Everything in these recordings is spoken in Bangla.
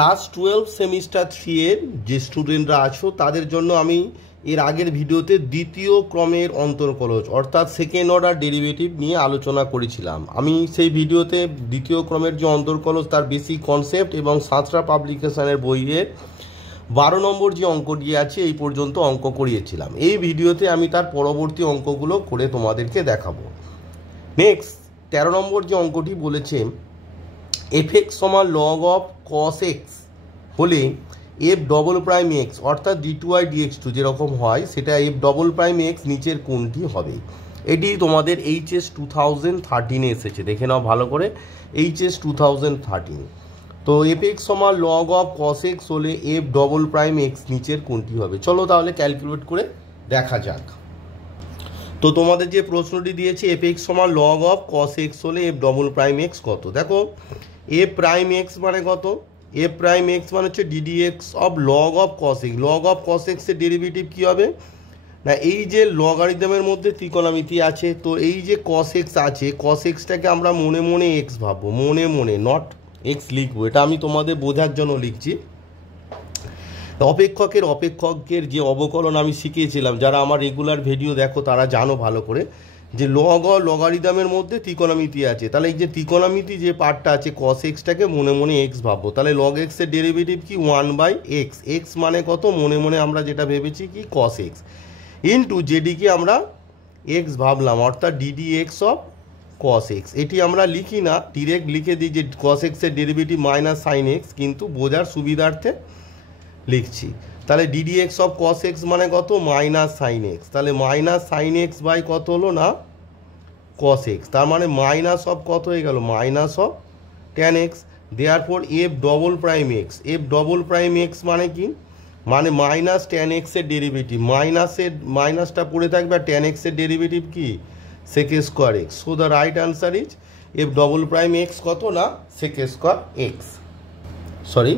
ক্লাস 12 সেমিস্টার 3 এর যে স্টুডেন্টরা আছো তাদের জন্য আমি এর আগের ভিডিওতে দ্বিতীয় ক্রমের অন্তর্কলজ অর্থাৎ সেকেন্ড অর্ডার ডেরিভেটিভ নিয়ে আলোচনা করেছিলাম। আমি সেই ভিডিওতে দ্বিতীয় ক্রমের যে অন্তর্কলজ তার বেসিক কনসেপ্ট এবং সাঁতরা পাবলিকেশনের বইয়ের 12 নম্বর যে অঙ্কটি আছে এই পর্যন্ত অঙ্ক করিয়েছিলাম। এই ভিডিওতে আমি তার পরবর্তী অঙ্কগুলো করে তোমাদেরকে দেখাবো। নেক্সট 13 নম্বর যে অঙ্কটি বলেছে fx সমান লগ অফ cos x হলে f ডবল প্রাইম এক্স অর্থাৎ d2y dx2 যেরকম হয় সেটা f ডবল প্রাইম এক্স নিচের কোনটি হবে। এটি তোমাদের HS 2013 এসেছে, দেখে নাও ভালো করে, HS 2013। তো fx সমান লগ অফ cos x হলে f ডবল প্রাইম এক্স নিচের কোনটি হবে। চলো তাহলে ক্যালকুলেট করে দেখা যাক। তো তোমাদের যে প্রশ্নটি দিয়েছে fx সমান লগ অফ cos x হলে f ডবল প্রাইম এক্স কত। দেখো f প্রাইম এক্স মানে কত, f প্রাইম এক্স মানে হচ্ছে ddx of log of cos x। Log of cos x এর ডেরিভেটিভ কী হবে না, এই যে লগারিদমের মধ্যে ত্রিকোণমিতি আছে, তো এই যে cos x আছে, cos xটাকে আমরা মনে মনে x ভাববো, মনে মনে, নট x লিখবো, এটা আমি তোমাদের বোঝার জন্য লিখছি। অপেক্ষকের যে অবকলন আমি শিখিয়েছিলাম, যারা আমার রেগুলার ভিডিও দেখো তারা জানো ভালো করে যে লগারিদমের মধ্যে ত্রিকোণমিতি আছে, তাহলে এই যে ত্রিকোণমিতি যে পার্টটা আছে cos xটাকে মনে মনে x ভাববো, তাহলে log x এর ডেরিভেটিভ কি 1/x, x মানে কত মনে মনে আমরা যেটা ভেবেছি কি cos x ইন্টু যেটিকে আমরা x ভাবলাম অর্থাৎ ddx অফ cos x। এটি আমরা লিখি না, ডিরেক্ট লিখে দিই যে cos x এর ডেরিভেটিভ মাইনাস সাইন x, কিন্তু বোঝার সুবিধার্থে লিখছি। তাহলে ddx অফ cos x মানে কত মাইনাস সাইন x, তাহলে মাইনাস সাইন x বাই কত হলো না cos x, তার মানে মাইনাস অফ কত হয়ে গেল minus of tan x। Therefore f double prime x, f double prime x মানে কি, মানে মাইনাস tan x এর ডেরিভেটিভ, মাইনাসটা পড়ে থাকবে আর tan x এর ডেরিভেটিভ কি sec square x। So the right answer is f double prime x কত না sec square x, sorry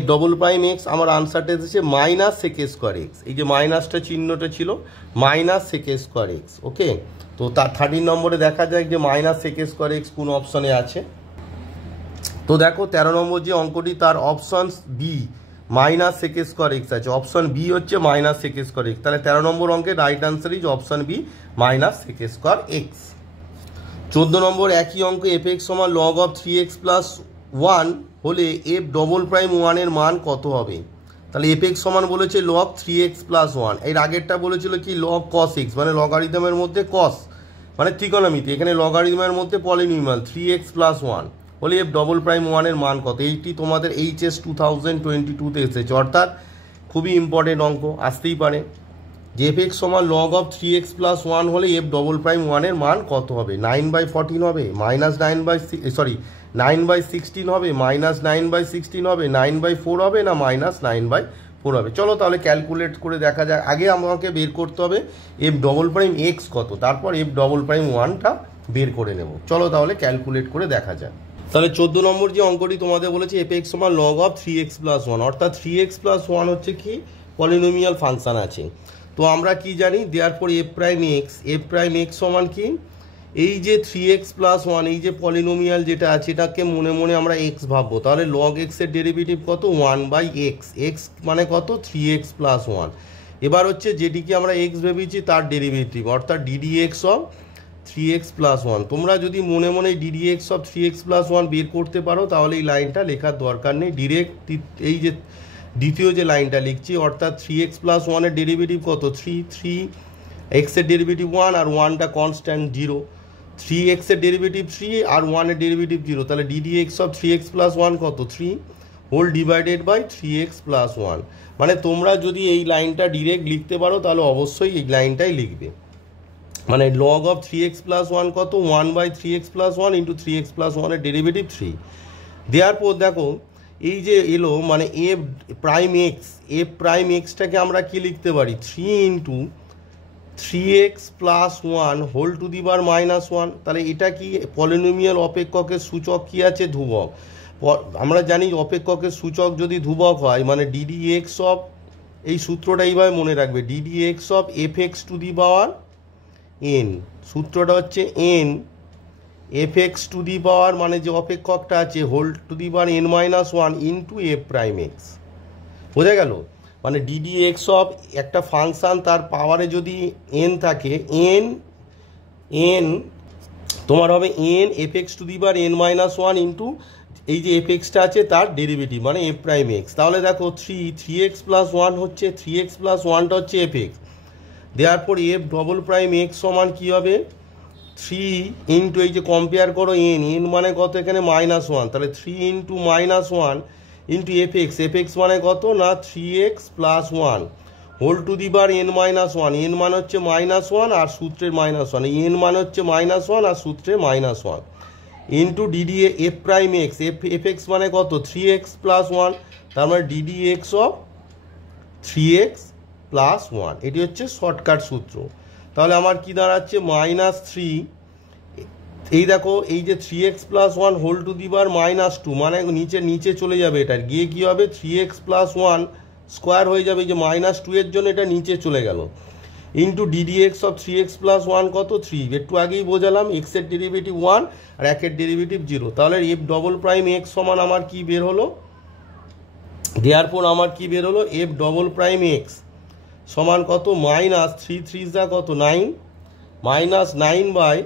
f double prime x আমার আনসারটা এসেছে মাইনাস sec স্কোয়ার এক্স। এই যে মাইনাসটা চিহ্নটা ছিল মাইনাস sec স্কোয়ার এক্স। ওকে, তো তার 13 নম্বরে দেখা যায় যে মাইনাস sec স্কোয়ার এক্স কোন অপশনে আছে। তো দেখো 13 নম্বর যে অঙ্কটি তার option B minus sec square x আছে, অপশন বি হচ্ছে মাইনাস sec স্কোয়ার এক্স, তাহলে 13 নম্বর অঙ্কের right answer is option B minus sec square x. 14 নম্বর একই অঙ্ক fx সমান লগ অফ 3x প্লাস 1 হলে f ডবল প্রাইম 1 এর মান কত হবে। তাহলে fx সমান বলেছে লগ 3x প্লাস 1, এর আগেরটা বলেছিল কি লগ cos x, মানে লগারিদমের মধ্যে cos মানে ত্রিকোণমিতি, এখানে লগারিদমের মধ্যে পলিনোমিয়াল 3x প্লাস 1 হলে f ডবল প্রাইম 1 এর মান কত। এইটি তোমাদের HS 2022-তে এসেছে, অর্থাৎ খুবই ইম্পর্টেন্ট অঙ্ক, আসতেই পারে যে fx সমান লগ অফ 3x প্লাস 1 হলে f ডবল প্রাইম 1 এর মান কত হবে। 9/14 হবে, মাইনাস 9/16 হবে, মাইনাস 9/16 হবে, 9/4 হবে না মাইনাস 9/4 হবে। চলো তাহলে ক্যালকুলেট করে দেখা যায়। আগে আমাকে বের করতে হবে f ডবল প্রাইম এক্স কত, তারপর f ডবল প্রাইম 1টা বের করে নেব। চলো তাহলে ক্যালকুলেট করে দেখা যায়। তাহলে 14 নম্বর যে অঙ্কটি তোমাদের বলেছে fx সমান লগ অফ 3x প্লাস 1, অর্থাৎ 3x প্লাস 1 হচ্ছে কি পলিনোমিয়াল ফাংশন আছে। তো আমরা কি জানি, দেয়ারফর f প্রাইম এক্স সমান কি এই যে 3x প্লাস 1 এই যে পলিনোমিয়াল যেটা আছে এটাকে মনে মনে আমরা x ভাববো, তাহলে log x এর ডেরিভেটিভ কত 1/x, x মানে কত 3x প্লাস 1। এবার হচ্ছে যেটিকে আমরা x ভেবেছি তার ডেরিভেটিভ অর্থাৎ ddx অফ 3x প্লাস 1। তোমরা যদি মনে মনে ddx অফ 3x প্লাস 1 বের করতে পারো তাহলে এই লাইনটা লেখার দরকার নেই, ডিরেক্ট এই যে দ্বিতীয় যে লাইনটা লিখছি অর্থাৎ 3x প্লাস 1 এর ডেরিভেটিভ কত 3 x এর ডেরিভেটিভ 1 আর 1টা কনস্ট্যান্ট 0, 3x এর ডেরিভেটিভ 3 আর 1 এর ডেরিভেটিভ 0, তাহলে ddx অফ 3x প্লাস 1 কত 3 whole divided by 3x plus 1। মানে তোমরা যদি এই লাইনটা ডিরেক্ট লিখতে পারো তাহলে অবশ্যই এই লাইনটাই লিখবে, মানে লগ অফ 3x প্লাস 1 কত 1/3x plus 1 into 3x plus 1 এর ডেরিভেটিভ 3। দেওয়ার পর দেখো এই যে এলো মানে f প্রাইম এক্সটাকে আমরা কি লিখতে পারি 3 into 3x plus 1 whole to the power minus 1। তাহলে এটা কি পলিনোমিয়াল অপেক্ষকের সূচক কি আছে ধ্রুবক। আমরা জানি অপেক্ষকের সূচক যদি ধ্রুবক হয় মানে ddx অফ, এই সূত্রটা এইভাবে মনে রাখবে, ddx of fx to the power n, সূত্রটা হচ্ছে n f x to the power মানে যে অপেক্ষকটা আছে whole to the power n minus one into f prime x. বোঝা গেল? মানে ডিডি এক্স অফ একটা ফাংশান তার পাওয়ারে যদি এন থাকে, এন তোমার হবে n f x to the power n minus one into এই যে এফ এক্সটা আছে তার ডেরিভেটিভ মানে এফ প্রাইম এক্স। তাহলে দেখো থ্রি এক্স প্লাস ওয়ান হচ্ছে, থ্রি এক্স প্লাস ওয়ানটা হচ্ছে এফ এক্স, দেওয়ার এফ ডবল প্রাইম এক্স সমান কী হবে, থ্রি ইন্টু এই যে কম্পেয়ার করো এন মানে কত এখানে মাইনাস ওয়ান, তাহলে three into minus one into f x মানে কত না three x plus one whole to the বার এন মাইনাস ওয়ান, এন মানে হচ্ছে মাইনাস ওয়ান আর সূত্রের মাইনাস ওয়ান, এন মানে হচ্ছে মাইনাস ওয়ান আর সূত্রের minus one into DD F prime x, F x মানে কত থ্রি এক্স প্লাস ওয়ান, তার মানে d d x of three x plus one. এটি হচ্ছে শর্টকাট সূত্র। তাহলে আমার কি দাঁড়াচ্ছে মাইনাস থ্রি, এই দেখো এই যে three x plus one whole to the বার মাইনাস টু মানে নিচে চলে যাবে, এটার গিয়ে কী হবে three x plus one square হয়ে যাবে, এই যে মাইনাস টু এর জন্য এটা নিচে চলে গেল into DD x of three x plus one কত থ্রি, একটু আগেই বোঝালাম এক্সের ডেরিভেটিভ ওয়ান আর একের ডেরিভেটিভ জিরো। তাহলে এফ ডবল প্রাইম এক্স সমান আমার কি বের হলো, দেওয়ার আমার কি বের হলো এফ ডবল প্রাইম এক্স সমান কত মাইনাস থ্রি থ্রি যা কত নাইন, মাইনাস নাইন বাই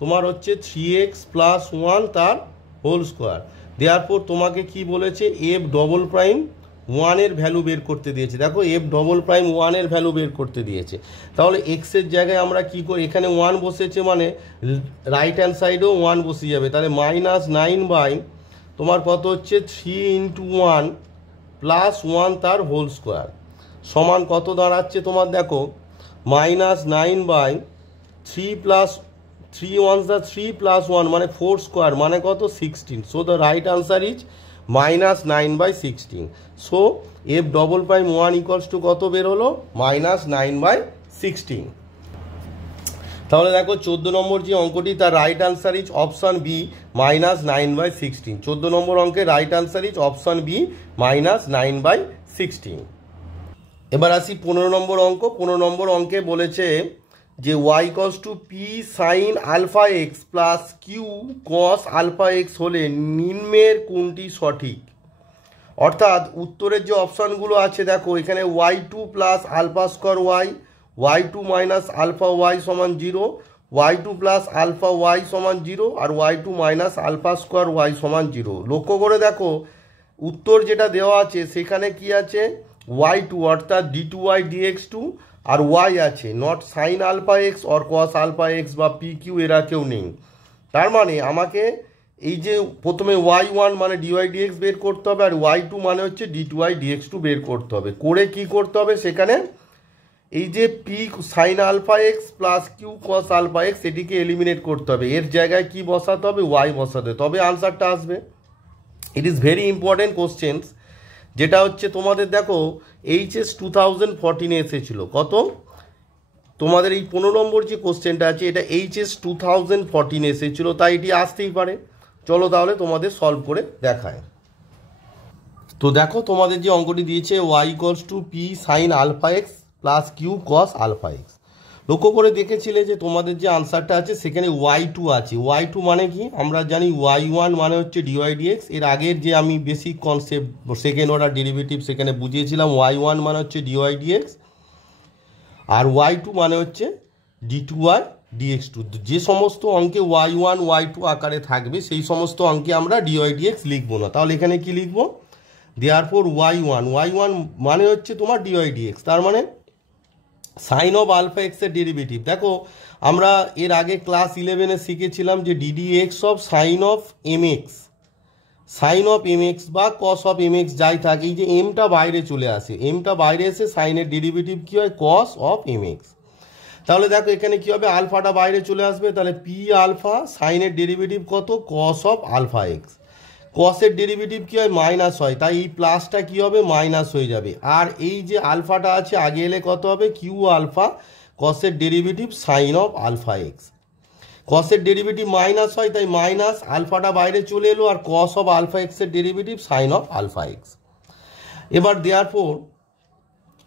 তোমার হচ্ছে থ্রি এক্স প্লাস ওয়ান তার হোল স্কোয়ার। দেওয়ার তোমাকে কি বলেছে এফ ডবল প্রাইম ওয়ানের ভ্যালু বের করতে দিয়েছে। দেখো এফ ডবল প্রাইম ওয়ানের ভ্যালু বের করতে দিয়েছে, তাহলে এক্সের জায়গায় আমরা কি করি, এখানে ওয়ান বসেছে মানে রাইট হ্যান্ড সাইডেও ওয়ান বসে যাবে, তাহলে মাইনাস নাইন বাই তোমার কত হচ্ছে three into one plus one তার হোল স্কোয়ার সমান কত দাঁড়াচ্ছে তোমার দেখো minus nine by three plus three one যা থ্রি প্লাস ওয়ান মানে ফোর স্কোয়ার মানে কত sixteen. So the right answer is minus nine by sixteen. So f double prime one equals to কত বের হলো মাইনাস নাইন বাই সিক্সটিন। তাহলে দেখো 14 নম্বর যে অঙ্কটি তার right answer is option B minus nine by sixteen. 14 নম্বর অঙ্কের right answer is option B minus nine by sixteen. এবার আসি 15 নম্বর অঙ্ক। 15 নম্বর অঙ্কে বলেছে যে y equals to p sine alpha x plus q cos alpha x হলে নিম্নের কোনটি সঠিক। অর্থাৎ উত্তরের যে অপশানগুলো আছে দেখো এখানে y two plus alpha square y two minus alpha y সমান zero, y two plus alpha y সমান জিরো আর y two minus alpha square y সমান জিরো। লক্ষ্য করে দেখো উত্তর যেটা দেওয়া আছে সেখানে কি আছে ওয়াই টু অর্থাৎ d two y dx two আর ওয়াই আছে not sine alpha x or cos alpha x বা পি কিউ এরা কেউ নেই। তার মানে আমাকে এই যে প্রথমে ওয়াই ওয়ান মানে ডিওয়াই ডিএক্স বের করতে হবে আর ওয়াই টু মানে হচ্ছে d two y dx two বের করতে হবে। করে কি করতে হবে সেখানে এই যে p sine alpha x plus q cos alpha x এটিকে এলিমিনেট করতে হবে, এর জায়গায় কি বসাতে হবে ওয়াই বসাতে, তবে আনসারটা আসবে। It is very important questions, যেটা হচ্ছে তোমাদের দেখো এইচএস 2014 এসেছিল কত তোমাদের এই 15 নম্বর যে কোশ্চেনটা আছে এটা এইচএস 2014 এসেছিল, তাই এটি আসতেই পারে। চলো তাহলে তোমাদের সলভ করে দেখায়। তো দেখো তোমাদের যে অঙ্কটি দিয়েছে y equals to p sine alpha x plus q cos alpha x. লক্ষ্য করে দেখেছিলে যে তোমাদের যে আনসারটা আছে সেখানে ওয়াই টু আছে। ওয়াই টু মানে কি আমরা জানি ওয়াই ওয়ান মানে হচ্ছে ডিওয়াই ডিএক্স, এর আগের যে আমি basic concept second order derivative সেখানে বুঝিয়েছিলাম ওয়াই ওয়ান মানে হচ্ছে ডিওয়াই ডিএক্স আর ওয়াই টু মানে হচ্ছে d two y dx two. যে সমস্ত অঙ্কে ওয়াই ওয়ান ওয়াই টু আকারে থাকবে সেই সমস্ত অঙ্কে আমরা ডিওয়াই ডিএক্স লিখবো না। তাহলে এখানে কি লিখবো দেয়ারফর ওয়াই ওয়ান মানে হচ্ছে তোমার ডিওয়াই ডিএক্স, তার মানে সাইন অফ আলফা এক্সের ডেরিভেটিভ। দেখো আমরা এর আগে ক্লাস 11-এ শিখেছিলাম যে d d x of sine of m x বা কস অফ এম এক্স যাই থাকে, এই যে এমটা বাইরে চলে আসে, এমটা বাইরে এসে সাইনের ডেরিভেটিভ কী হয় কস অফ এম এক্স। তাহলে দেখো এখানে কী হবে আলফাটা বাইরে চলে আসবে, তাহলে পি আলফা সাইনের ডেরিভেটিভ কত কস অফ আলফা এক্স, কসের ডেরিভেটিভ কী হয় মাইনাস হয়, তাই এই প্লাসটা কী হবে মাইনাস হয়ে যাবে। আর এই যে আলফাটা আছে আগে এলে কত হবে কিউ আলফা কসের derivative sine of alpha x, কসের ডেরিভেটিভ মাইনাস হয় তাই মাইনাস আলফাটা বাইরে চলে এলো আর কস অফ আলফা এক্সের derivative sine of alpha x. এবার দেওয়ার পর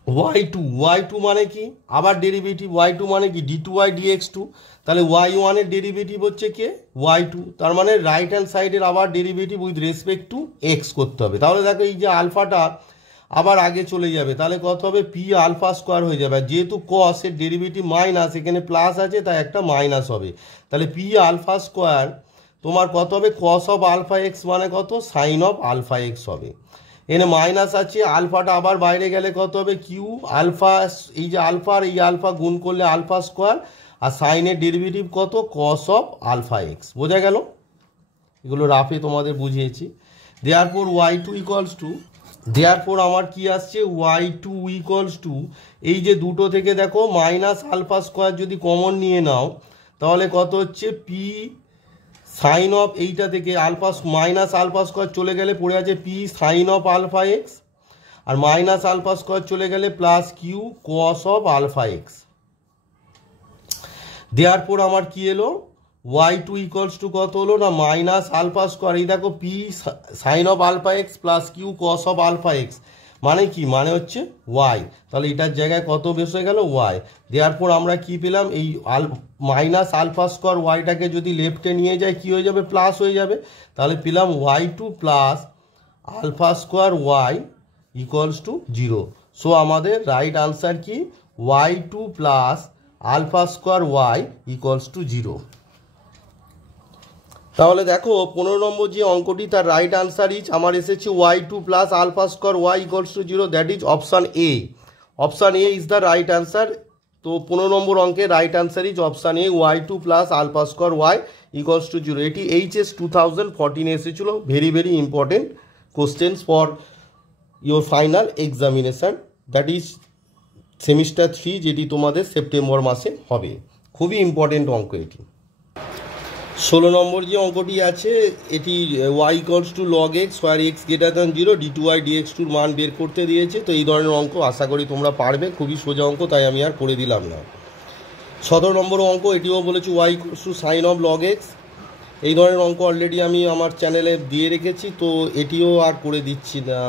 y2 মানে কি, আবার ডেরিভেটিভ y2 মানে কি d2y dx2, তাহলে y1 এর ডেরিভেটিভ হচ্ছে কে y2, তার মানে রাইট হ্যান্ড সাইডের আবার derivative with respect to x করতে হবে। তাহলে দেখো এই যে আলফাটা আবার আগে চলে যাবে, তাহলে কত হবে পি আলফা স্কোয়ার হয়ে যাবে, আর যেহেতু কস এর ডেরিভেটিভ মাইনাস, এখানে প্লাস আছে তাই একটা মাইনাস হবে, তাহলে পি আলফা স্কোয়ার তোমার কত হবে কস অফ আলফা এক্স মানে কত সাইন অফ আলফা এক্স হবে। এখানে মাইনাস আছে, আলফাটা আবার বাইরে গেলে কত হবে কিউ আলফা, এই যে আলফা আর এই আলফা গুণ করলে আলফা স্কোয়ার, আর সাইনের ডেরিভেটিভ কত কস অফ আলফা এক্স। বোঝা গেল? এগুলো রাফে তোমাদের বুঝিয়েছি। Therefore y2 equals to, therefore আমার কি আসছে y2 ইকুয়ালস টু, এই যে দুটো থেকে দেখো মাইনাস আলফা স্কোয়ার যদি কমন নিয়ে নাও তাহলে কত হচ্ছে পি সাইন অফ, এইটা থেকে আলফা মাইনাস আলফা স্কোয়ার চলে গেলে পড়ে আছে p sine of alpha x, আর মাইনাস আলফা স্কোয়ার চলে গেলে plus q cos of alpha x. দেয়ারপর আমার কি এলো y2 ইকুয়ালস টু কত হলো না মাইনাস আলফা স্কোয়ার, এই দেখো p sine of alpha x plus q cos of alpha x, মানে কি মানে হচ্ছে y, তাহলে এটার জায়গায় কত বসে গেল y। দেয়ারপর আমরা কি পেলাম এই মাইনাস আলফা স্কোয়ার ওয়াইটাকে যদি লেফটে নিয়ে যায় কি হয়ে যাবে প্লাস হয়ে যাবে, তাহলে পেলাম y2 plus alpha square y equals to 0। So আমাদের রাইট আনসার কি y2 plus alpha square y equals to 0। তাহলে দেখো 15 নম্বর যে অঙ্কটি তার রাইট আনসার ইজ আমার এসেছে y2 plus alpha square y equals to 0, that is option A. Option A is the right answer. তো 15 নম্বর অঙ্কের right answer is option A, y2 plus alpha square y equals to 0। এটি HS 2014 এসেছিল, very very important questions for your final examination, that is semester 3, যেটি তোমাদের সেপ্টেম্বর মাসে হবে। খুবই ইম্পর্টেন্ট অঙ্ক এটি। 16 নম্বর যে অঙ্কটি আছে এটি y equals two log x হোয়ার x greater than 0 d2y dx2 এর মান বের করতে দিয়েছে। তো এই ধরনের অঙ্ক আশা করি তোমরা পারবে, খুবই সোজা অঙ্ক, তাই আমি আর করে দিলাম না। 17 নম্বর অঙ্ক এটিও বলেছি y equals to sine of log x. এই ধরনের অঙ্ক অলরেডি আমি আমার চ্যানেলে দিয়ে রেখেছি, তো এটিও আর করে দিচ্ছি না,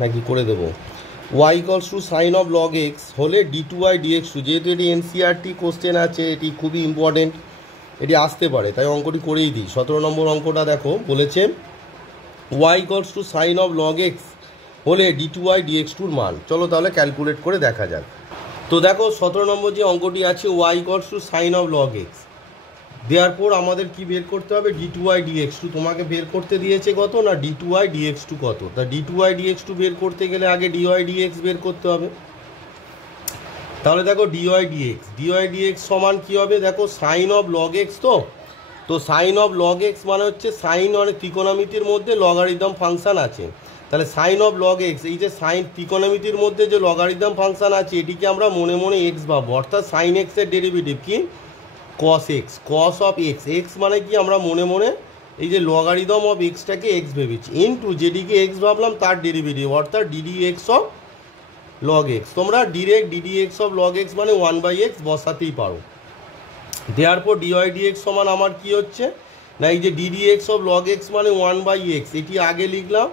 নাকি করে দেবো। y equals to sine of log x হলে d2y dx2, যেহেতু এটি NCERT কোশ্চেন আছে, এটি খুবই ইম্পর্টেন্ট, এটি আসতে পারে, তাই অঙ্কটি করেই দিই। 17 নম্বর অঙ্কটা দেখো বলেছে y equals to sine of log x হলে d2y dx2 এর মান। চলো তাহলে ক্যালকুলেট করে দেখা যাক। তো দেখো 17 নম্বর যে অঙ্কটি আছে y equals to sine of log x, দেওয়ার আমাদের কি বের করতে হবে d2y dx2। তোমাকে বের করতে দিয়েছে কত না d2y dx2 কত, তা d2y dx2 বের করতে গেলে আগে dy dx বের করতে হবে। তাহলে দেখো dy dx সমান কি হবে, দেখো সাইন অফ লগ এক্স, তো সাইন অফ লগ এক্স মানে হচ্ছে সাইন, মানে ত্রিকোণমিতির মধ্যে লগারিদম ফাংশন আছে, তাহলে সাইন অফ লগ এক্স, এই যে সাইন ত্রিকোণমিতির মধ্যে যে লগারিদম ফাংশন আছে এটিকে আমরা মনে মনে এক্স ভাববো, অর্থাৎ সাইন এক্সের ডেরিভেটিভ কি cos x, cos of x, x মানে কি আমরা মনে মনে এই যে লগারিদম অফ এক্সটাকে এক্স ভেবেছি, ইন্টু যেটিকে এক্স ভাবলাম তার ডেরিভেটিভ অর্থাৎ d d x of log x. তোমরা direct d d x of log x মানে 1/x বসাতেই পারো। দেয়ারপর ডিওয়াই ডিএক্স সমান আমার কি হচ্ছে না এই যে d d x of log x মানে 1/x, এটি আগে লিখলাম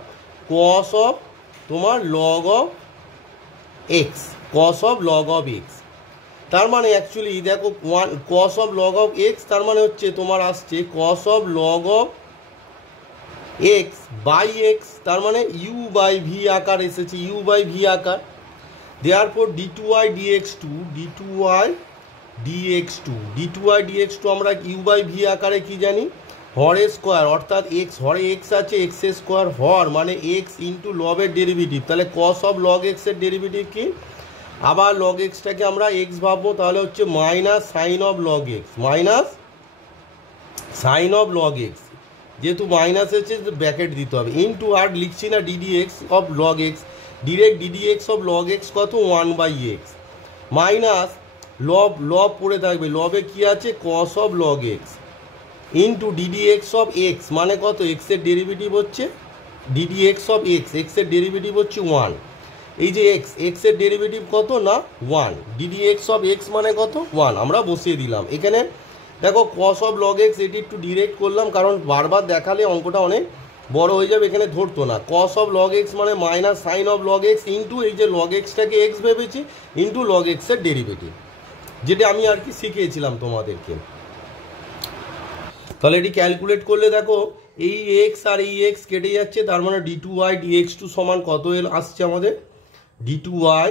কস অফ তোমার log of x, cos of log of x, তার মানে অ্যাকচুয়ালি দেখো cos of log of x তার মানে হচ্ছে তোমার আসছে cos of log of x by x, তার মানে ইউ বাই ভি আকার এসেছে, ইউ বাই ভি আকার। দেয়ারপর d2y dx2, d2y dx2 আমরা ইউ বাই ভি আকারে কি জানি হরের স্কোয়ার, অর্থাৎ এক্স হরে এক্স আছে, এক্স এর স্কোয়ার হর মানে এক্স ইন্টু লবের ডেরিভেটিভ, তাহলে কস অফ লগ এক্সের ডেরিভেটিভ কি, আবার লগ এক্সটাকে আমরা এক্স ভাববো, তাহলে হচ্ছে minus sine of log x, minus sine of log x, যেহেতু মাইনাস হচ্ছে ব্র্যাকেট দিতে হবে, ইন্টু আর লিখছি না DD x of log x, direct d d x of log x কত 1/x, মাইনাস লব পড়ে থাকবে, লবে কি আছে কস of log x, into DD x of x মানে কত এক্সের ডেরিভেটিভ হচ্ছে ডিডি এক্স অফ এক্স, এক্সের ডেরিভেটিভ হচ্ছে 1, এই যে এক্সের ডেরিভেটিভ কত না 1, ডিডি এক্স অফ এক্স মানে কত 1, আমরা বসিয়ে দিলাম। এখানে দেখো কস অফ লগ এক্স এটি একটু ডিরেক্ট করলাম, কারণ বারবার দেখালে অঙ্কটা অনেক বড় হয়ে যাবে, এখানে ধরতো না। কস অফ লগ এক্স মানে minus sine of log x into এই যে লগ এক্সটাকে এক্স ভেবেছি ইন্টু লগ এক্সের ডেরিভেটিভ, যেটা আমি আর কি শিখিয়েছিলাম তোমাদেরকে। তাহলে এটি ক্যালকুলেট করলে দেখো এই এক্স আর এই এক্স কেটে যাচ্ছে, তার মানে d two y dx two সমান কত আসছে আমাদের, d two y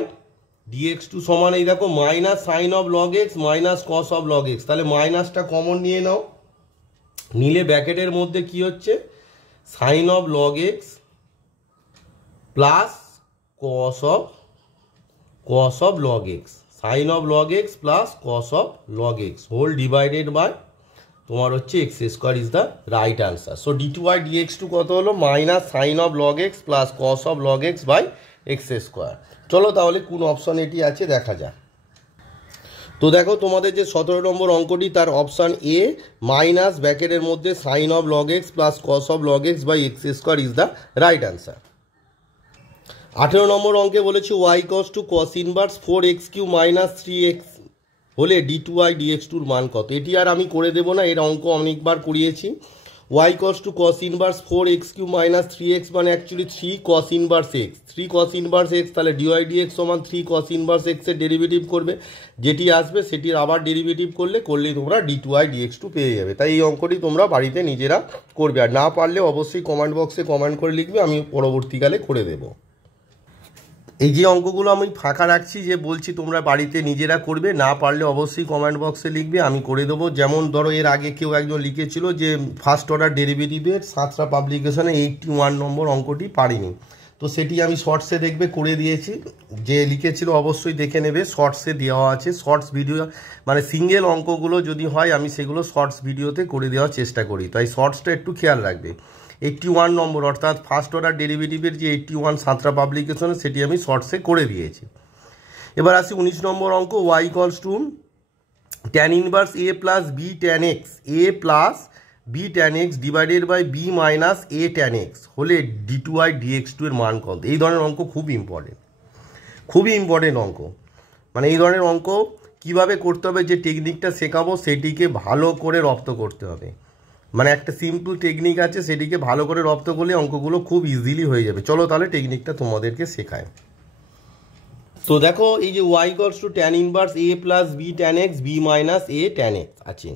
dx two সমান এই দেখো minus sine of log x minus cos of log x. তাহলে মাইনাসটা কমন নিয়ে নাও, নিলে ব্র্যাকেটের মধ্যে কি হচ্ছে sine of log x plus cos of log x, sine of log x plus cos of log x whole divided by তোমার হচ্ছে x square is the right answer. So d two y dx two কত হলো, minus sine of log x plus cos of log x by x square. চলো তাহলে কোন অপশন এটি আছে দেখা যাক। তো দেখো তোমাদের যে 17 নম্বর অঙ্কটি তার অপশান এ মাইনাস ব্র্যাকেটের মধ্যে sine of log x plus cos of log x by x square is the right answer. 18 নম্বর অঙ্কে বলেছি y cos two cos inverse 4x q minus 3x হলে ডি টু ওয়াই ডিএক্স টুর মান কত। এটি আর আমি করে দেবো না, এর অঙ্ক অনেকবার করিয়েছি। Y cos two cos inverse 4x q minus 3x মানে actually 3 cos inverse x, 3 cos inverse x, তাহলে ডিওয়াই ডিএক্স সমান 3 কস ইনভার্স এক্সের ডেরিভেটিভ করবে, যেটি আসবে সেটির আবার ডেরিভেটিভ করলেই তোমরা d two y dx two পেয়ে যাবে। তাই এই অঙ্কটি তোমরা বাড়িতে নিজেরা করবে, আর না পারলে অবশ্যই কমেন্ট বক্সে কমেন্ট করে লিখবে, আমি পরবর্তীকালে করে দেবো। এই যে অঙ্কগুলো আমি ফাঁকা রাখছি যে বলছি তোমরা বাড়িতে নিজেরা করবে, না পারলে অবশ্যই কমেন্ট বক্সে লিখবে, আমি করে দেবো। যেমন ধরো এর আগে কেউ একজন লিখেছিল যে ফার্স্ট অর্ডার ডেরিভেটিভের সাতটা পাবলিকেশনে 81 নম্বর অঙ্কটি পারিনি, তো সেটি আমি শর্টসে দেখবে করে দিয়েছি। যে লিখেছিল অবশ্যই দেখে নেবে, শর্টসে দেওয়া আছে। শর্টস ভিডিও মানে সিঙ্গেল অঙ্কগুলো যদি হয় আমি সেগুলো শর্টস ভিডিওতে করে দেওয়ার চেষ্টা করি, তাই শর্টসটা একটু খেয়াল রাখবে। 81 নম্বর অর্থাৎ ফার্স্ট অর্ডার ডেরিভেটিভের যে 81 সাতটা পাবলিকেশনে সেটি আমি শর্টসে করে দিয়েছি। এবার আসি 19 নম্বর অঙ্ক, y equals to tan inverse a plus b tan x, a plus b tan x divided by b minus a tan x হলে d two y dx two এর মান কত। এই ধরনের অঙ্ক খুবই ইম্পর্টেন্ট অঙ্ক। মানে এই ধরনের অঙ্ক কিভাবে করতে হবে, যে টেকনিকটা শেখাবো সেটিকে ভালো করে রপ্ত করতে হবে। মানে একটা সিম্পল টেকনিক আছে, সেটিকে ভালো করে রপ্ত করলে অঙ্কগুলো খুব ইজিলি হয়ে যাবে। চলো তাহলে টেকনিকটা তোমাদেরকে শেখায়। তো দেখো এই যে y equals to tan inverse a plus b tan x b minus a tan x আছে।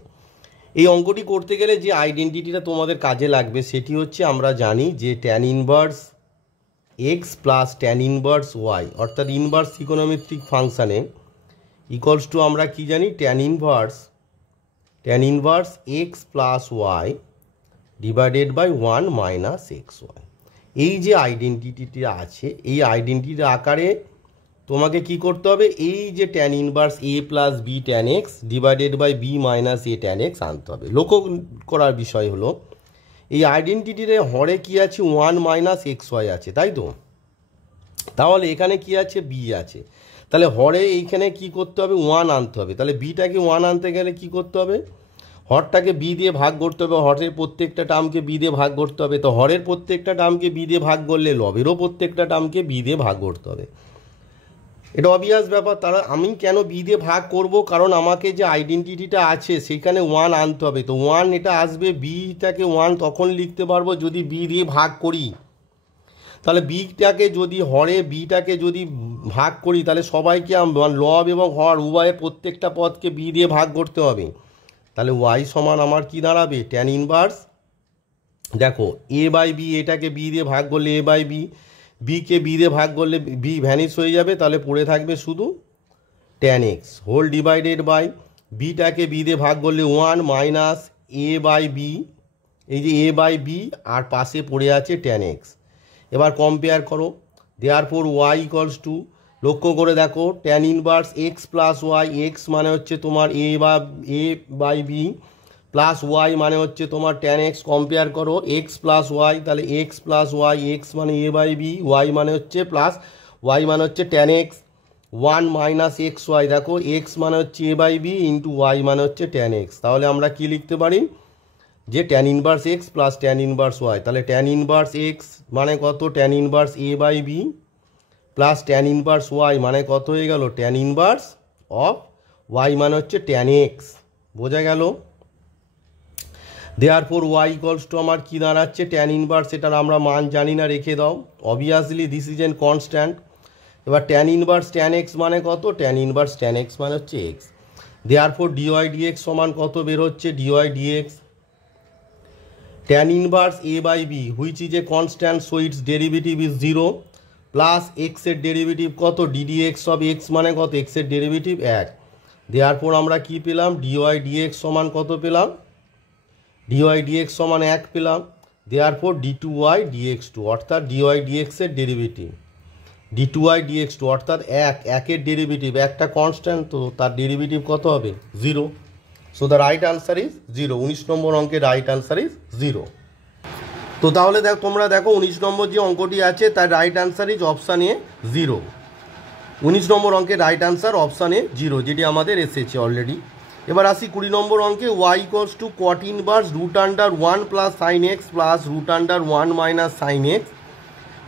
এই অঙ্কটি করতে গেলে যে আইডেন্টিটিটা তোমাদের কাজে লাগবে সেটি হচ্ছে, আমরা জানি যে tan inverse x plus tan inverse y অর্থাৎ ইনভার্স ত্রিকোণমিতিক ফাংশানে ইকুয়ালস টু আমরা কি জানি, tan inverse x plus y divided by 1 minus x y. এই যে আইডেন্টিটিটা আছে, এই আইডেন্টিটির আকারে তোমাকে কি করতে হবে, এই যে tan inverse a plus b tan x divided by b minus a tan x আনতে হবে। লক্ষ্য করার বিষয় হলো এই আইডেন্টিটির হরে কি আছে, 1 মাইনাস এক্স ওয়াই আছে, তাই তো। তাহলে এখানে কি আছে, বি আছে, তাহলে হরে এইখানে কি করতে হবে, 1 আনতে হবে। তাহলে বিটাকে 1 আনতে গেলে কি করতে হবে, হরটাকে বি দিয়ে ভাগ করতে হবে, হরের প্রত্যেকটা টার্মকে বি দিয়ে ভাগ করতে হবে। তো হরের প্রত্যেকটা টার্মকে বি দিয়ে ভাগ করলে লবেরও প্রত্যেকটা টার্মকে বি দিয়ে ভাগ করতে হবে। এটা অবভিয়াস ব্যাপার। তারা আমি কেন বি দিয়ে ভাগ করব, কারণ আমাকে যে আইডেন্টিটিটা আছে সেখানে 1 আনতে হবে। তো 1 এটা আসবে, বিটাকে 1 তখন লিখতে পারবো যদি বি দিয়ে ভাগ করি। তাহলে বিটাকে যদি হরে বিটাকে যদি ভাগ করি তাহলে সবাইকে লব এবং হর উভয়ের প্রত্যেকটা পদকে বি দিয়ে ভাগ করতে হবে। তাহলে ওয়াই সমান আমার কি দাঁড়াবে, ট্যান ইনভার্স দেখো এ বাই বি, এটাকে বি দিয়ে ভাগ করলে এ বাই বি, বিকে বি দিয়ে ভাগ করলে বি ভ্যানিশ হয়ে যাবে, তাহলে পড়ে থাকবে শুধু tan x whole divided by বিটাকে বি দিয়ে ভাগ করলে 1 মাইনাস এ বাই বি, এই যে এ বাই বি আর পাশে পড়ে আছে ট্যান এক্স। এবার কম্পেয়ার করো, দেয়ারফর ওয়াই ইকুয়ালস টু, লক্ষ্য করে দেখো tan inverse x plus y, x মানে হচ্ছে তোমার a by b plus y মানে হচ্ছে তোমার ট্যান এক্স। কম্পেয়ার করো এক্স প্লাস ওয়াই, তাহলে এক্স প্লাস ওয়াই, এক্স মানে এ বাই বি, ওয়াই মানে হচ্ছে প্লাস ওয়াই মানে হচ্ছে tan x. 1 minus x y, দেখো এক্স মানে হচ্ছে a by b into y মানে হচ্ছে ট্যান এক্স। তাহলে আমরা কি লিখতে পারি, যে tan inverse x plus tan inverse y. তাহলে ট্যান ইনভার্স এক্স মানে কত, tan inverse a by b plus tan inverse y মানে কত হয়ে গেল, ট্যান ইনভার্স অফ ওয়াই মানে হচ্ছে ট্যান এক্স। বোঝা গেল। দেয়ারফর ওয়াই ইকুয়ালস টু আমার কী দাঁড়াচ্ছে ট্যান ইনভার্স, এটার আমরা মান জানি না, রেখে দাও। Obviously this is an constant. এবার ট্যান ইনভার্স ট্যান এক্স মানে কত, ট্যান ইনভার্স ট্যান এক্স মানে হচ্ছে এক্স। দেয়ারফর ডিওয়াই ডিএক্স সমান কত বের হচ্ছে, dy dx tan inverse a by b which is a constant so its derivative is 0 plus এক্সের ডেরিভেটিভ কত, ডিডি এক্স অফ এক্স মানে কত, এক্সের ডেরিভেটিভ 1। দেয়ারফর আমরা কি পেলাম, ডিওয়াই ডিএক্স সমান কত পেলাম, ডিওয়াই ডিএক্স সমান 1 পেলাম। Therefore d two y dx two অর্থাৎ ডিওয়াই ডিএক্সের derivative d two y dx two অর্থাৎ একের ডেরিভেটিভ, একটা কনস্ট্যান্ট তো তার ডেরিভেটিভ কত হবে, 0। So the right answer is 0। 19 নম্বর অঙ্কের রাইট আনসার ইজ 0। তো তাহলে দেখো তোমরা দেখো 19 নম্বর যে অঙ্কটি আছে তার রাইট আনসার ইজ অপশান এ 0। 19 নম্বর অঙ্কের রাইট আনসার অপশান এ 0, যেটি আমাদের এসেছে অলরেডি। এবার আসি 20 নম্বর অঙ্কে, y equals to cot inverse root under 1 plus sine x plus root under 1 minus sine x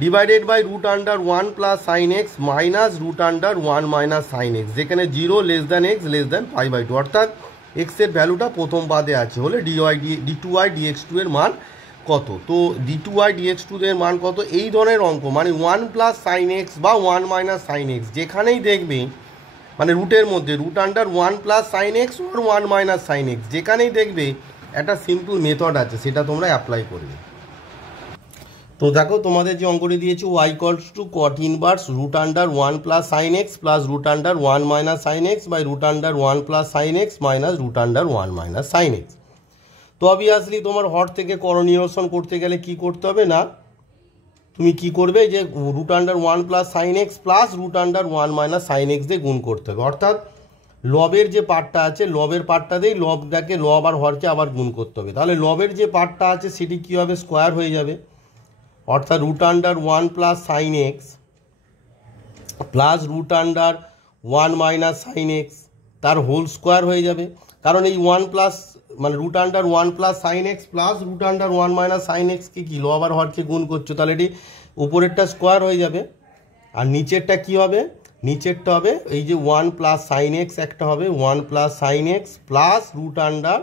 divided by root under 1 plus sine x minus root under 1 minus sine x, যেখানে 0 less than x less than π/2 অর্থাৎ এক্সের ভ্যালুটা প্রথম পাদে আছে হলে d two y dx two এর মান কত। তো d two y dx two এর মান কত, এই ধরনের অঙ্ক মানে 1 প্লাস সাইন এক্স বা 1 মাইনাস সাইন এক্স যেখানেই দেখবে, মানে রুটের মধ্যে root under 1 plus sine x or 1 minus sine x যেখানেই দেখবে একটা সিম্পল মেথড আছে, সেটা তোমরা অ্যাপ্লাই করবে। তো দেখো তোমাদের যে অঙ্কটি দিয়েছে y equals to cot inverse root under 1 plus sine x plus root under 1 minus sine x by root under 1 plus sine x minus root under 1 minus sine x. তো অবভিয়াসলি তোমার হর থেকে কর নিরসন করতে গেলে কি করতে হবে না, তুমি কি করবে যে root under 1 plus sine x plus root under 1 minus sine x দিয়ে গুণ করতে হবে, অর্থাৎ লবের যে পার্টটা আছে লবের পার্টটা দিয়েই লবটাকে লব আর হরকে আবার গুণ করতে হবে। তাহলে লবের যে পার্টটা আছে সেটি কী হবে, স্কোয়ার হয়ে যাবে, অর্থাৎ root under 1 plus sine x plus root under 1 minus sine x তার হোল স্কোয়ার হয়ে যাবে, কারণ এই 1 প্লাস মানে root under 1 plus sine x plus root under 1 minus sine এক্সকে কি লব আর হরকে গুণ করছো, তাহলে এটি উপরেরটা স্কোয়ার হয়ে যাবে আর নিচেরটা কি হবে, নিচেরটা হবে এই যে 1 প্লাস সাইন এক্স একটা হবে 1 plus sine x plus root under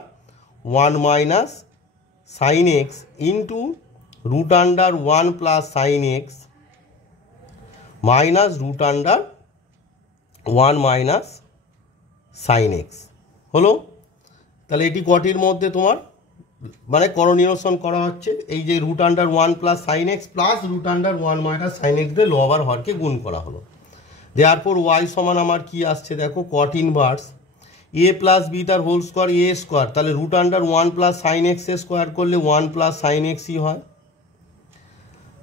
1 minus sine x into root under 1 plus sine x minus root under 1 minus sine x হলো। তাহলে এটি কটির মধ্যে তোমার মানে করনিরসন করা হচ্ছে, এই যে root under 1 plus sine x plus root under 1 minus sine x দিয়ে লব আর হরকে গুণ করা হলো। দেয়ারপর ওয়াই সমান আমার কি আসছে দেখো, cot inverse a plus b তার হোল স্কোয়ার এ স্কোয়ার, তাহলে root under 1 plus sine x square করলে 1 প্লাস সাইন এক্সই হয়,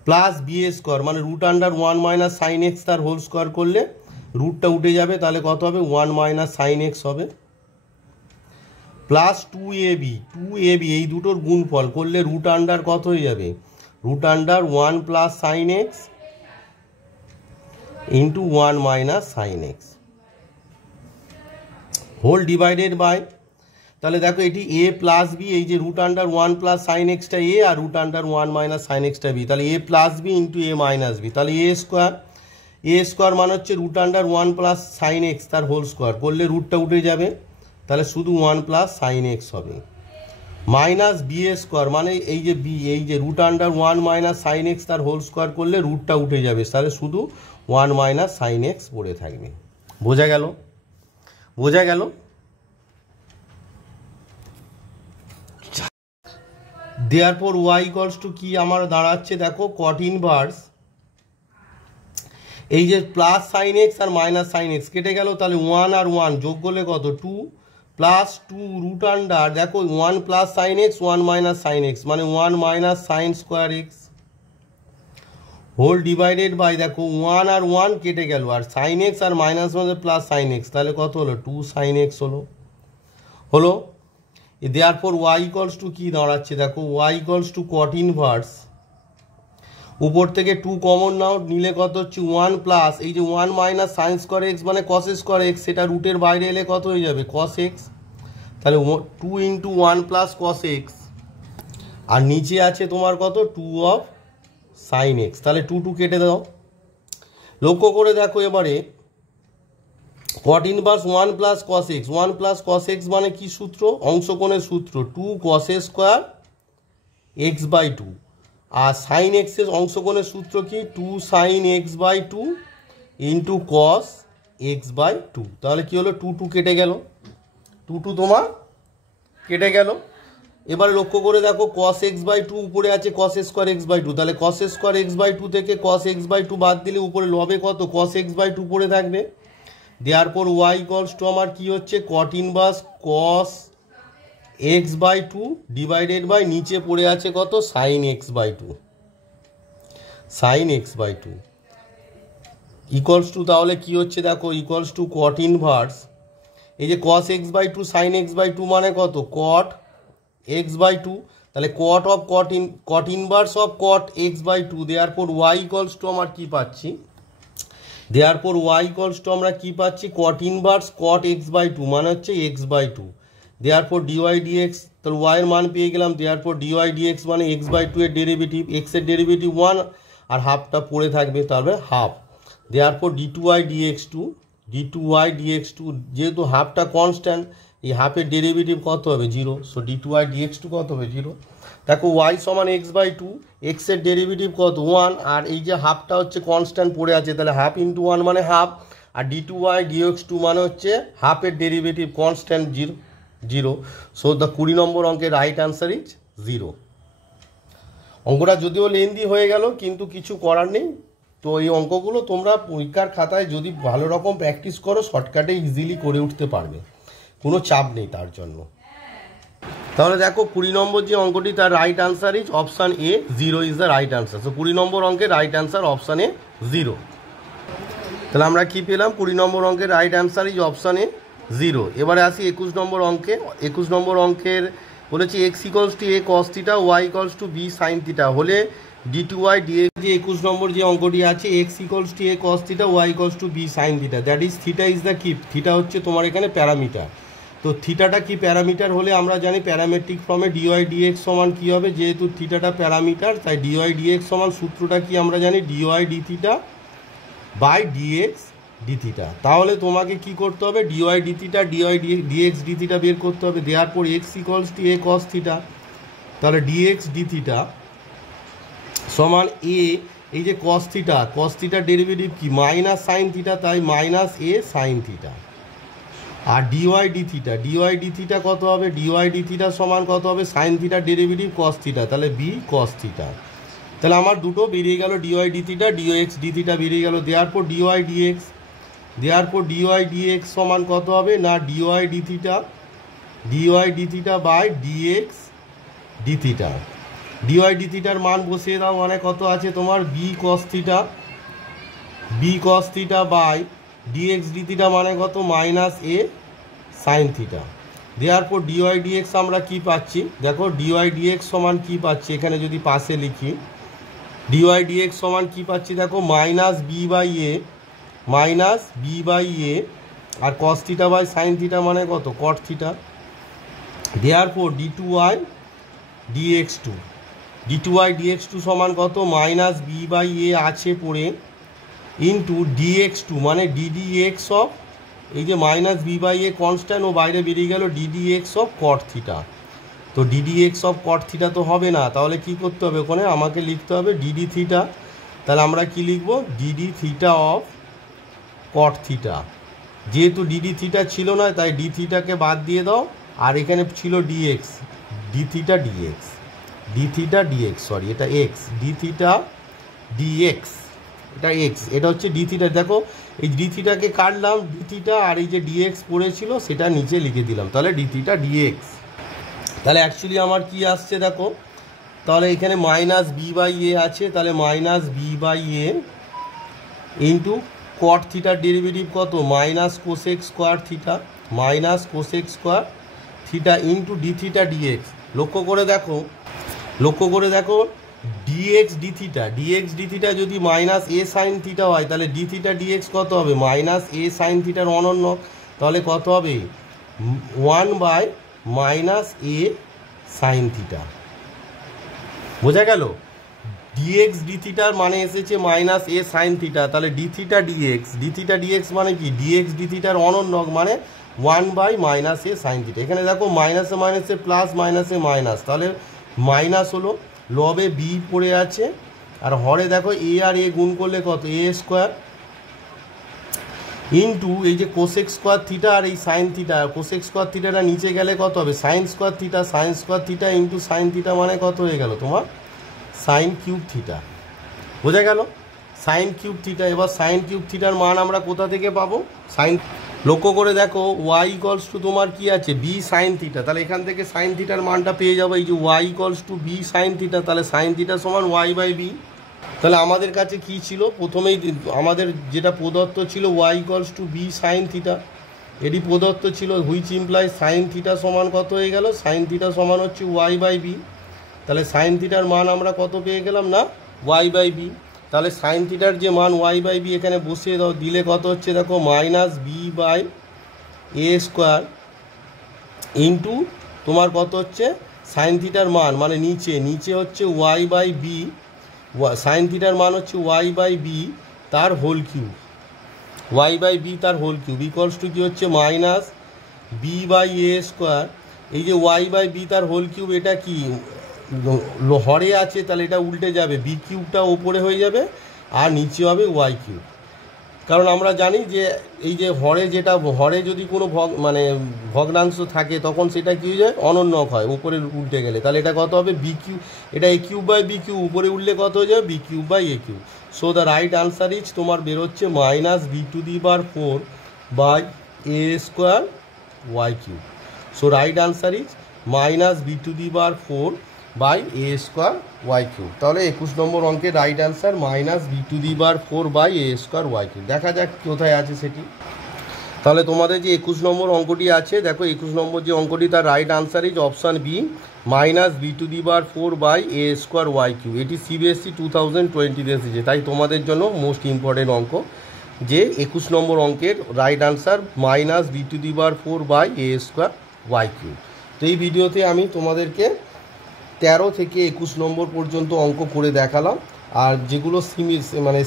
প্লাস বি স্কোয়ার মানে root under 1 minus sine x তার হোল স্কোয়ার করলে রুটটা উঠে যাবে, তাহলে কত হবে 1 মাইনাস সাইন এক্স হবে, প্লাস 2ab এই দুটোর গুণফল করলে রুট আন্ডার কত হয়ে যাবে, root under 1 plus sine x into 1 minus sine x whole divided by, তাহলে দেখো এটি এ প্লাস বি, এই যে রুট আন্ডার 1 প্লাস সাইন এক্সটা এ আর রুট আন্ডার 1 মাইনাস সাইন এক্সটা বি, তাহলে a plus b into a minus b, তাহলে এ স্কোয়ার মানে হচ্ছে root under 1 plus sine x তার হোল স্কোয়ার করলে রুটটা উঠে যাবে, তাহলে শুধু 1 প্লাস সাইন এক্স হবে, মাইনাস বি স্কোয়ার মানে এই যে বি এই যে root under 1 minus sine x তার হোল স্কোয়ার করলে রুটটা উঠে যাবে, তাহলে শুধু 1 মাইনাস সাইন এক্স পড়ে থাকবে। বোঝা গেল, বোঝা গেল। দেয়ারপর ওয়াই ইকুয়ালস টু কি আমার দাঁড়াচ্ছে দেখো, কট ইনভার্স এই যে প্লাস সাইন এক্স আর মাইনাস সাইন এক্স কেটে গেল, তাহলে 1 আর 1 যোগ করলে কত 2 প্লাস 2 রুট আন্ডার দেখো 1 plus sine x 1 minus sine x মানে 1 minus sine square x whole divided by দেখো 1 আর 1 কেটে গেল আর সাইন এক্স আর মাইনাস মধ্যে প্লাস সাইন এক্স, তাহলে কত হলো 2 সাইন এক্স হলো। দেয়ারপর ওয়াই ইকুয়ালস টু কি দাঁড়াচ্ছে দেখো, y equals to cot inverse উপর থেকে 2 কমন নাও, নিলে কত হচ্ছে 1 প্লাস এই যে 1 মাইনাস সাইন স্কোয়ার এক্স মানে কস স্কোয়ার এক্স, সেটা রুটের বাইরে এলে কত হয়ে যাবে কস এক্স, তাহলে 2 ইন্টু 1 প্লাস কস এক্স আর নিচে আছে তোমার কত 2 অফ সাইন এক্স, তাহলে 2 কেটে দাও। লক্ষ্য করে দেখো এবারে cot inverse 1 plus cos x, 1 plus cos x মানে কি সূত্র? অংশকোণের সূত্র 2 কস এ স্কোয়ার এক্স বাই 2। আর সাইন এক্সের অংশকোণের সূত্র কি? 2 sine x by 2 into cos x by 2। তাহলে কি হলো? 2 কেটে গেল, 2 তোমার কেটে গেল। এবার লক্ষ্য করে দেখো কস এক্স বাই 2 উপরে আছে কস স্কোয়ার এক্স বাই 2, তাহলে কস স্কোয়ার এক্স বাই 2 থেকে কস এক্স বাই 2 বাদ দিলে উপরে লবে কত? কস এক্স বাই 2 পড়ে থাকবে। দেয়ারপর ওয়াই ইকুয়ালস টু আমার কি হচ্ছে? Cot inverse cos x by 2 divided by নিচে পড়ে আছে কত? Sine x by 2, sine x by 2 equals to তাহলে কি হচ্ছে দেখো ইকুয়ালস টু কট ইনভার্স, এই যে cos x by 2 sine x by 2 মানে কত? কট এক্স বাই 2, তাহলে cot of cot inverse of cot x by 2। দেয়ারপর ওয়াই ইকুয়ালস টু আমার কি পাচ্ছি? দেয়ারপর ওয়াই ইকুয়ালস টু আমরা কি পাচ্ছি? Cot inverse cot x by 2 মানে হচ্ছে x by 2। Therefore dy dx, তাহলে ওয়াইয়ের মান পেয়ে গেলাম। দেয়ারপর ডিওয়াই ডিএক্স মানে এক্স বাই 2 এর ডেরিভেটিভ, এক্সের ডেরিভেটিভ 1 আর হাফটা পড়ে থাকবে, তারপরে হাফ। দেয়ারপর ডি2ওয়াই ডিএক্স টু, যেহেতু হাফটা কনস্ট্যান্ট, এই হাফের ডেরিভেটিভ কত হবে? 0। সো ডি2ওয়াই ডিএক্স টু কত হবে? 0। দেখো ওয়াই সমান এক্স বাই 2, এক্সের ডেরিভেটিভ কত? 1, আর এই যে হাফটা হচ্ছে কনস্ট্যান্ট পড়ে আছে, তাহলে হাফ ইন্টু 1 মানে হাফ, আর ডি2ওয়াই ডিএক্স টু মানে হচ্ছে হাফের ডেরিভেটিভ কনস্ট্যান্ট 0। সো দ্য 20 নম্বর অঙ্কের রাইট অ্যান্সার ইজ 0। অঙ্কটা যদিও লেন্দি হয়ে গেল, কিন্তু কিছু করার নেই। তো এই অঙ্কগুলো তোমরা পরীক্ষার খাতায় যদি ভালো রকম প্র্যাকটিস করো শর্টকাটে ইজিলি করে উঠতে পারবে, কোনো চাপ নেই তার জন্য। তাহলে দেখো 20 নম্বর যে অঙ্কটি, তার right answer is option A, 0 is the right answer. So 20 নম্বর অঙ্কের রাইট আনসার অপশান এ 0। তাহলে আমরা কি পেলাম? 20 নম্বর অঙ্কের রাইট আনসার ইজ অপশান এ 0। এবারে আসি 21 নম্বর অঙ্কে। 21 নম্বর অঙ্কের বলেছি x equals to a cos theta, y equals to b sine theta হলে ডি2ওয়াই ডিএক্স। যে 21 নম্বর যে অঙ্কটি আছে, x equals to a cos theta, y equals to b sine theta, that is theta is the কি? থিটা হচ্ছে তোমার এখানে প্যারামিটার। তো থিটাটা কি প্যারামিটার হলে আমরা জানি প্যারামেট্রিক ফর্মে ডিওয়াই ডিএক্স সমান কী হবে? যেহেতু থিটাটা প্যারামিটার, তাই ডিওয়াই ডিএক্স সমান সূত্রটা কি আমরা জানি? Dy d theta by dx d theta. তাহলে তোমাকে কি করতে হবে? Dy d theta dy dx d theta বের করতে হবে। দেওয়ার পর x equals to a cos theta, তাহলে ডিএক্স ডি থিটা সমান এ, এই যে কস থিটার ডেরিভেটিভ কি? মাইনাস সাইন থিটা, তাই মাইনাস এ সাইন থিটা। আর ডিওয়াই ডি থিটা কত হবে? ডিওয়াই ডি থিটা সমান কত হবে? সাইন থিটার ডেরিভেটিভ কস থিটা, তাহলে বি কস থিটা। তাহলে আমার দুটো বেরিয়ে গেল, d y d theta d x d theta বেরিয়ে গেল। দেওয়ার পর ডিওয়াই ডিএক্স সমান কত হবে? না dy d theta by dx d theta. Dy d থিটার মান বসিয়ে দাও, মানে কত আছে তোমার? B cos theta by dx d theta মানে কত? Minus a sine theta. দেওয়ার পর ডিওয়াই ডিএক্স আমরা কি পাচ্ছি? দেখো ডিওয়াই ডিএক্স সমান কি পাচ্ছি? এখানে যদি পাশে লিখি, ডিওয়াই ডিএক্স সমান কি পাচ্ছি? দেখো মাইনাস বি বাই এ আর cos theta by sine theta মানে কত? Cot theta. দেওয়ার পর ডি2ওয়াই ডিএক্স টু সমান কত? মাইনাস বি বাই এ আছে পড়ে ইন্টু ডিএক্স টু মানে ডিডিএক্স অফ, এই যে minus b by a constant ও বাইরে বেরিয়ে গেল ডিডিএক্স অফ কট থিটা। তো ডিডিএক্স অফ কট থিটা তো হবে না, তাহলে কি করতে হবে? ওখানে আমাকে লিখতে হবে ডিডি থিটা। তাহলে আমরা কি লিখবো? DD theta of cot theta. যেহেতু ডিডি থিটা ছিল না, তাই ডি থিটাকে বাদ দিয়ে দাও, আর এখানে ছিল dx, d theta dx, sorry এটা এক্স, ডি থিটা ডিএক্স, এটা এক্স, এটা হচ্ছে ডি থিটা। দেখো এই ডি থিটাকে কাটলাম, ডি থিটা আর এই যে ডিএক্স পড়েছিল সেটা নিচে লিখে দিলাম, তাহলে ডি থিটা ডিএক্স। তাহলে অ্যাকচুয়ালি আমার কি আসছে দেখো, তাহলে এখানে মাইনাস বি বাই এ আছে, তাহলে minus b by a into cot থিটার ডেরিভেটিভ কত? Minus cosec square theta into d theta dx. লক্ষ্য করে দেখো ডিএক্স ডি থিটা যদি মাইনাস এ সাইন থিটা হয়, তাহলে ডি থিটা ডিএক্স কত হবে? মাইনাস এ সাইন থিটার অনন্য, তাহলে কত হবে? 1 by minus a sine theta. বোঝা গেল? ডিএক্স ডি থিটার মানে এসেছে মাইনাস এ সাইন থিটা, তাহলে ডি থিটা ডিএক্স মানে কি, ডিএক্স ডি থিটার অনন্যক মানে 1 by minus a sine theta. এখানে দেখো মাইনাসে মাইনাসে প্লাস, মাইনাসে মাইনাস, তাহলে মাইনাস হলো, লবে বি পড়ে আছে, আর হরে দেখো এ আর এ গুণ করলে কত, এ স্কোয়ার ইন্টু এই যে কোসেক স্কোয়ার থিটা আর এই সাইন থিটা, কোসেক স্কোয়ার থিটাটা নিচে গেলে কত হবে, sine square theta into sign theta মানে কত হয়ে গেল তোমার সাইন কিউব থিটা। বোঝা গেল, সাইন কিউব থিটা। এবার সাইন কিউব থিটার মান আমরা কোথা থেকে পাবো, সাইন, লক্ষ্য করে দেখো ওয়াই ইকলস টু তোমার কি আছে, বি সাইন থিটা, তাহলে এখান থেকে সাইন থিটার মানটা পেয়ে যাবো, এই যে y equals to b sine theta, তাহলে সাইন থিটা সমান ওয়াই বাই বি। তাহলে আমাদের কাছে কি ছিল, প্রথমেই আমাদের যেটা প্রদত্ত ছিল y equals to b sine theta, এটি প্রদত্ত ছিল, হুইচ ইমপ্লাই সাইন থিটা সমান কত হয়ে গেল, সাইন থিটা সমান হচ্ছে ওয়াই বাই বি। তাহলে সাইন থিটার মান আমরা কত পেয়ে গেলাম না, ওয়াই বাই বি। তাহলে সাইন থিটার যে মান ওয়াই বাই বি এখানে বসিয়ে দাও, দিলে কত হচ্ছে দেখো minus b by a square into তোমার কত হচ্ছে সাইন থিটার মান, মানে নিচে হচ্ছে ওয়াই বাই বি, সাইন থিটার মান হচ্ছে ওয়াই বাই বি তার whole cube, y by b তার হোল কিউব ইকলস টু কী হচ্ছে minus b by a square. এই যে ওয়াই বাই বি তার হোল কিউব, এটা কি হরে আছে, তাহলে এটা উল্টে যাবে, বি কিউবটা ওপরে হয়ে যাবে আর নিচে হবে ওয়াই কিউব। কারণ আমরা জানি যে এই যে হরে যদি কোনো ভগ্নাংশ থাকে তখন সেটা কী হয়ে যায়, অনন্যক হয় উপরে উল্টে গেলে, তাহলে এটা কত হবে বি কিউব, এটা a cube by b cube, উপরে উঠলে কত হয়ে যাবে b cube by a cube. So the right answer is তোমার বেরোচ্ছে minus b to the power 4 by a square y cube. So right answer is minus b to the power 4 by a square y cube. তাহলে 21 নম্বর অঙ্কের right answer minus b to the power 4 by a square y cube. দেখা যাক কোথায় আছে সেটি। তাহলে তোমাদের যে 21 নম্বর অঙ্কটি আছে, দেখো 21 নম্বর যে অঙ্কটি তার right answer is option B minus b to the power 4 by a square y cube. এটি সিবিএসসি 2020-তে এসেছে, তাই তোমাদের জন্য মোস্ট ইম্পর্টেন্ট অঙ্ক যে 21 নম্বর অঙ্কের right answer minus b to the power 4 by a square y cube. তো এই ভিডিওতে আমি তোমাদেরকে 13 থেকে 21 নম্বর পর্যন্ত অঙ্ক করে দেখালাম, আর যেগুলো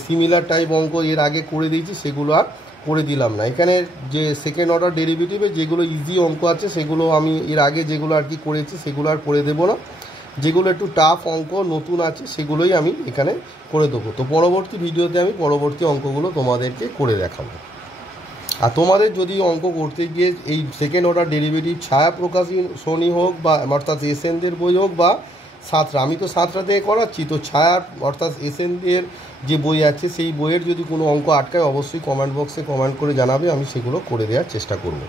সিমিলার টাইপ অঙ্ক এর আগে করে দিয়েছি সেগুলো আর করে দিলাম না। এখানে যে সেকেন্ড অর্ডার ডেরিভেটিভে যেগুলো ইজি অঙ্ক আছে সেগুলো আমি এর আগে যেগুলো আর কি করেছি সেগুলো আর করে দেবো না, যেগুলো একটু টাফ অঙ্ক নতুন আছে সেগুলোই আমি এখানে করে দেবো। তো পরবর্তী ভিডিওতে আমি পরবর্তী অঙ্কগুলো তোমাদেরকে করে দেখাবো। আর তোমাদের যদি অঙ্ক করতে গিয়ে এই সেকেন্ড অর্ডার ডেরিভেটিভ ছায়া প্রকাশনী হোক বা অর্থাৎ এসএনদের বই হোক বা সাতরা, আমি তো সাতরা থেকে করাচ্ছি, তো ছায়া অর্থাৎ এসএনদের যে বই আছে সেই বইয়ের যদি কোনো অঙ্ক আটকায় অবশ্যই কমেন্ট বক্সে কমেন্ট করে জানাবে, আমি সেগুলো করে দেওয়ার চেষ্টা করব।